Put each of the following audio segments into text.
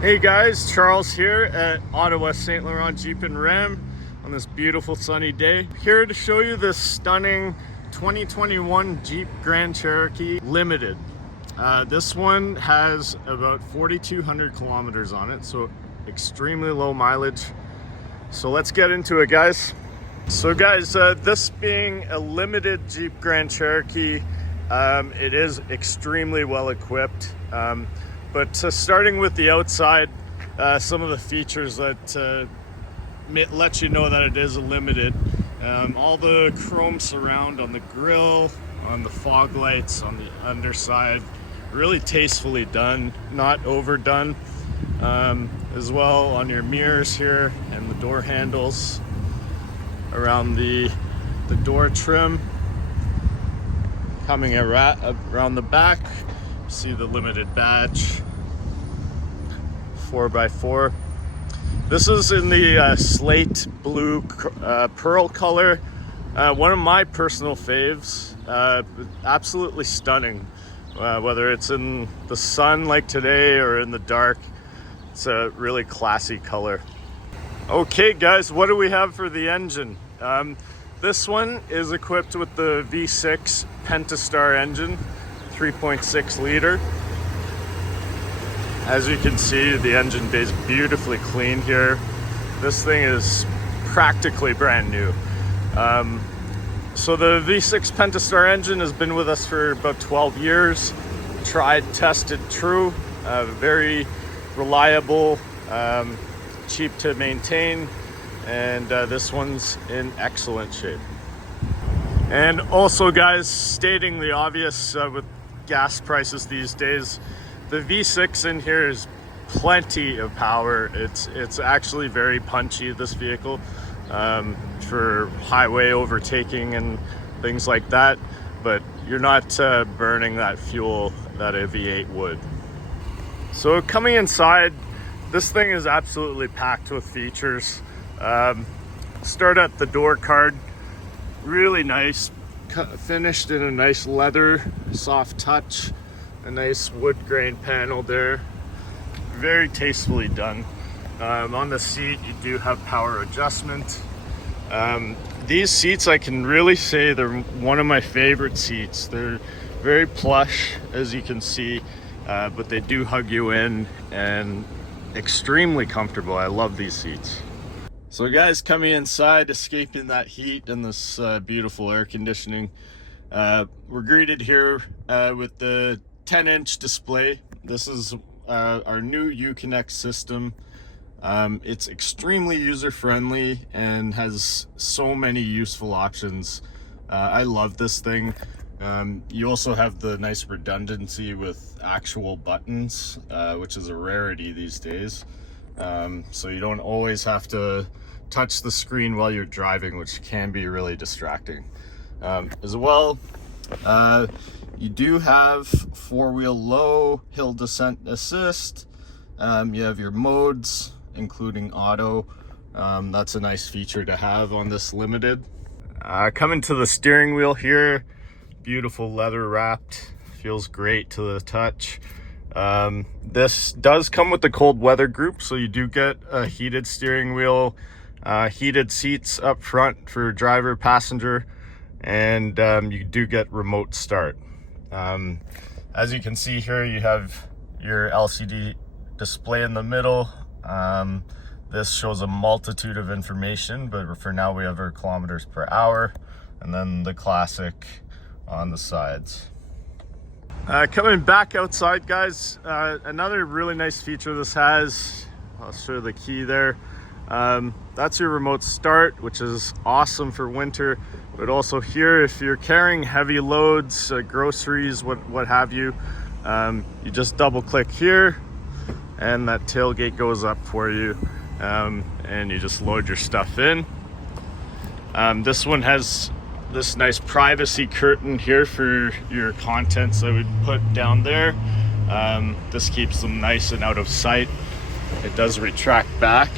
Hey guys, Charles here at Ottawa St-Laurent Jeep and Ram on this beautiful sunny day. Here to show you this stunning 2021 Jeep Grand Cherokee Limited. This one has about 4,200 kilometers on it, so extremely low mileage. So let's get into it, guys. So guys, this being a limited Jeep Grand Cherokee, it is extremely well equipped. But starting with the outside, some of the features that let you know that it is a limited. All the chrome surround on the grille, on the fog lights, on the underside, really tastefully done, not overdone. As well on your mirrors here and the door handles, around the door trim. Coming around the back, see the limited badge, 4x4. This is in the slate blue pearl color. One of my personal faves. Absolutely stunning. Whether it's in the sun like today or in the dark, it's a really classy color. Okay guys, what do we have for the engine? This one is equipped with the V6 Pentastar engine, 3.6 liter. As you can see, the engine bay is beautifully clean here. This thing is practically brand new. So the V6 Pentastar engine has been with us for about 12 years. Tried, tested, true. Very reliable, cheap to maintain, and this one's in excellent shape. And also guys, stating the obvious, with gas prices these days, the V6 in here is plenty of power. It's actually very punchy, this vehicle, for highway overtaking and things like that, but you're not burning that fuel that a V8 would. So coming inside, this thing is absolutely packed with features. Start at the door card, really nice, finished in a nice leather, soft touch, a nice wood grain panel there, very tastefully done. On the seat, you do have power adjustment. These seats, I can really say they're one of my favorite seats. They're very plush, as you can see, but they do hug you in and extremely comfortable. I love these seats. So guys, coming inside, escaping that heat and this beautiful air conditioning, we're greeted here with the 10-inch display. This is our new Uconnect system. It's extremely user-friendly and has so many useful options. I love this thing. You also have the nice redundancy with actual buttons, which is a rarity these days. So you don't always have to touch the screen while you're driving, which can be really distracting. As well, you do have four-wheel low, hill descent assist. You have your modes, including auto. That's a nice feature to have on this limited. Coming to the steering wheel here, beautiful leather wrapped, feels great to the touch. This does come with the cold weather group, so you do get a heated steering wheel, heated seats up front for driver, passenger, and you do get remote start. As you can see here, you have your LCD display in the middle. This shows a multitude of information, but for now we have our kilometers per hour, and then the classic on the sides. Coming back outside, guys, another really nice feature this has, I'll show you the key there. That's your remote start, which is awesome for winter, but also here, if you're carrying heavy loads, groceries, what have you, you just double click here and that tailgate goes up for you, and you just load your stuff in. This one has this nice privacy curtain here for your contents I would put down there. This keeps them nice and out of sight. It does retract back.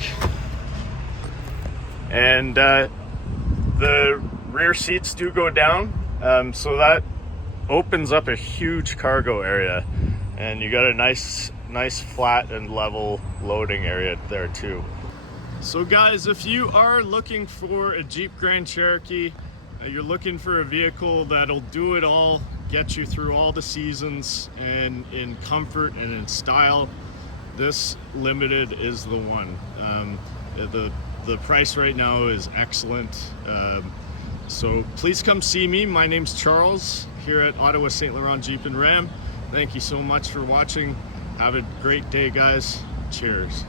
And the rear seats do go down, so that opens up a huge cargo area, and you got a nice nice flat and level loading area there too. So guys, if you are looking for a Jeep Grand Cherokee, you're looking for a vehicle that'll do it all, get you through all the seasons and in comfort and in style, this Limited is the one. The price right now is excellent. So please come see me. My name's Charles here at Ottawa St-Laurent Jeep and Ram. Thank you so much for watching. Have a great day, guys. Cheers.